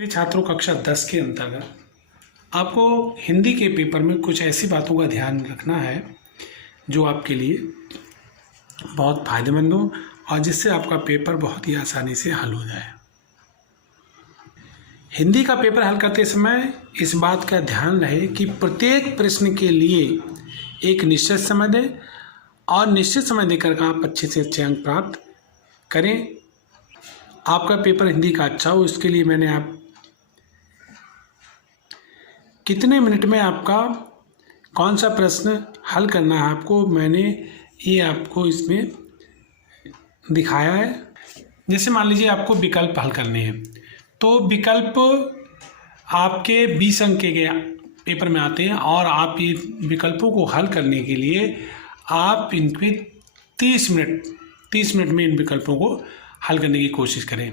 मेरे छात्रों कक्षा 10 के अंतर्गत आपको हिंदी के पेपर में कुछ ऐसी बातों का ध्यान रखना है जो आपके लिए बहुत फ़ायदेमंद हो और जिससे आपका पेपर बहुत ही आसानी से हल हो जाए। हिंदी का पेपर हल करते समय इस बात का ध्यान रहे कि प्रत्येक प्रश्न के लिए एक निश्चित समय दें और निश्चित समय देकर आप अच्छे से अच्छे अंक प्राप्त करें। आपका पेपर हिंदी का अच्छा हो, इसके लिए मैंने आप कितने मिनट में आपका कौन सा प्रश्न हल करना है आपको, मैंने ये आपको इसमें दिखाया है। जैसे मान लीजिए आपको विकल्प हल करने हैं, तो विकल्प आपके 20 अंक के पेपर में आते हैं और आप ये विकल्पों को हल करने के लिए आप इनके 30 मिनट में इन विकल्पों को हल करने की कोशिश करें।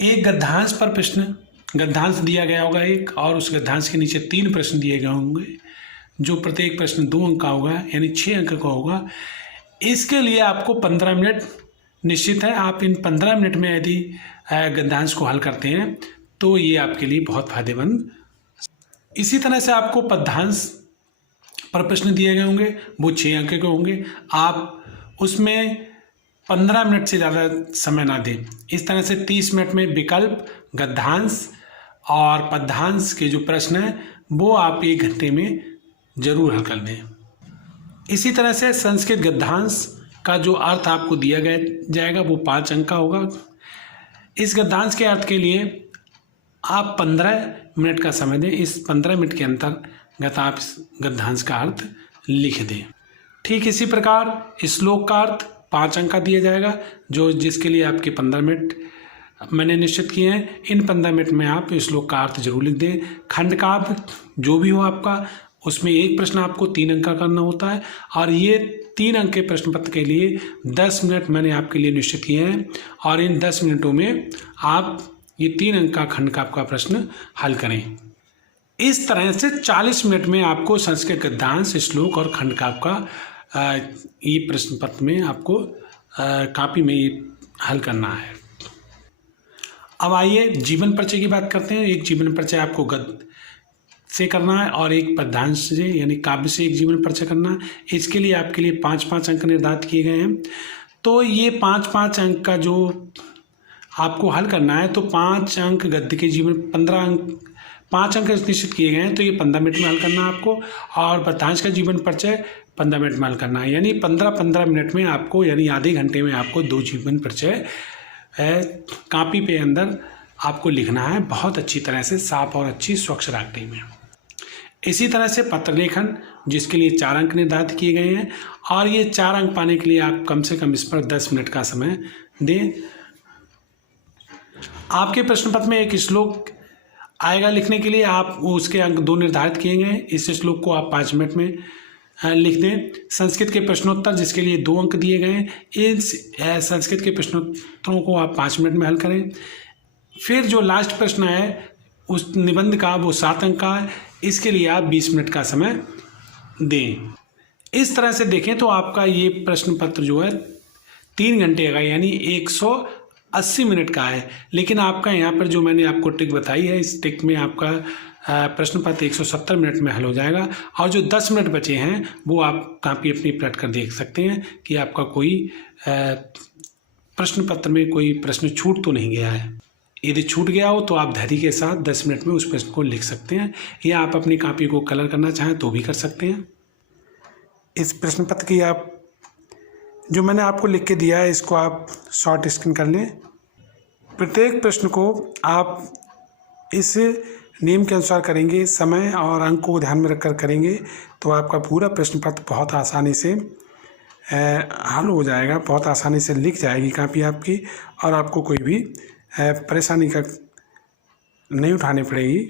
एक गद्यांश पर प्रश्न, गद्यांश दिया गया होगा एक, और उस गद्यांश के नीचे 3 प्रश्न दिए गए होंगे जो प्रत्येक प्रश्न 2 अंक का होगा, यानी 6 अंक का होगा। इसके लिए आपको 15 मिनट निश्चित है। आप इन 15 मिनट में यदि गद्यांश को हल करते हैं तो ये आपके लिए बहुत फायदेमंद। इसी तरह से आपको पद्यांश पर प्रश्न दिए गए होंगे, वो 6 अंक के होंगे। आप उसमें 15 मिनट से ज़्यादा समय ना दें। इस तरह से 30 मिनट में विकल्प, गद्यांश और पद्यांश के जो प्रश्न हैं वो आप 1 घंटे में ज़रूर हल कर दें। इसी तरह से संस्कृत गद्यांश का जो अर्थ आपको दिया गया जाएगा वो 5 अंक का होगा। इस गद्यांश के अर्थ के लिए आप 15 मिनट का समय दें। इस 15 मिनट के अंतर्गत आप इस गद्यांश का अर्थ लिख दें। ठीक इसी प्रकार श्लोक का अर्थ 5 अंक का दिया जाएगा, जिसके लिए आपके 15 मिनट मैंने निश्चित किए हैं। इन 15 मिनट में आप श्लोक का अर्थ जरूर लिख दें। खंड काव्य जो भी हो आपका, उसमें एक प्रश्न आपको 3 अंक का करना होता है और ये 3 अंक के प्रश्न पत्र के लिए 10 मिनट मैंने आपके लिए निश्चित किए हैं और इन 10 मिनटों में आप ये 3 अंक का खंड काव्य का प्रश्न हल करें। इस तरह से 40 मिनट में आपको संस्कृत गद्यांश, श्लोक और खंड काव्य का ये प्रश्न पत्र में आपको कॉपी में ये हल करना है। अब आइए जीवन परिचय की बात करते हैं। एक जीवन परिचय आपको गद्य से करना है और एक पद्यांश से यानी काव्य से एक जीवन परिचय करना है। इसके लिए आपके लिए 5-5 अंक निर्धारित किए गए हैं। तो ये 5-5 अंक का जो आपको हल करना है, तो 5 अंक गद्य के जीवन, 15 अंक 5 अंक निश्चित किए गए हैं, तो ये 15 मिनट में हल करना है आपको। और पद्यांश का जीवन परिचय 15 मिनट में हल करना है, यानी 15-15 मिनट में आपको, यानी आधे घंटे में आपको 2 जीवन परिचय कॉपी पे अंदर आपको लिखना है, बहुत अच्छी तरह से साफ और अच्छी स्वच्छ राखी में। इसी तरह से पत्र लेखन, जिसके लिए 4 अंक निर्धारित किए गए हैं और ये 4 अंक पाने के लिए आप कम से कम इस पर 10 मिनट का समय दें। आपके प्रश्न पत्र में एक श्लोक आएगा लिखने के लिए, आप उसके अंक 2 निर्धारित किए गए हैं। इस श्लोक को आप 5 मिनट में लिख दें। संस्कृत के प्रश्नोत्तर, जिसके लिए 2 अंक दिए गए हैं, इस संस्कृत के प्रश्नोत्तरों को आप 5 मिनट में हल करें। फिर जो लास्ट प्रश्न है उस निबंध का, वो 7 अंक का है, इसके लिए आप 20 मिनट का समय दें। इस तरह से देखें तो आपका ये प्रश्न पत्र जो है 3 घंटे का, यानी 180 मिनट का है। लेकिन आपका यहाँ पर जो मैंने आपको ट्रिक बताई है, इस ट्रिक में आपका प्रश्न पत्र 170 मिनट में हल हो जाएगा और जो 10 मिनट बचे हैं वो आप कॉपी अपनी पलट कर देख सकते हैं कि आपका कोई प्रश्न पत्र में कोई प्रश्न छूट तो नहीं गया है। यदि छूट गया हो तो आप धैर्य के साथ 10 मिनट में उस प्रश्न को लिख सकते हैं, या आप अपनी कॉपी को कलर करना चाहें तो भी कर सकते हैं। इस प्रश्न पत्र की आप जो मैंने आपको लिख के दिया है, इसको आप शॉर्ट स्क्रीन कर लें। प्रत्येक प्रश्न को आप इस नियम के अनुसार करेंगे, समय और अंक को ध्यान में रखकर करेंगे, तो आपका पूरा प्रश्न पत्र बहुत आसानी से हल हो जाएगा, बहुत आसानी से लिख जाएगी कॉपी आपकी और आपको कोई भी परेशानी का नहीं उठानी पड़ेगी।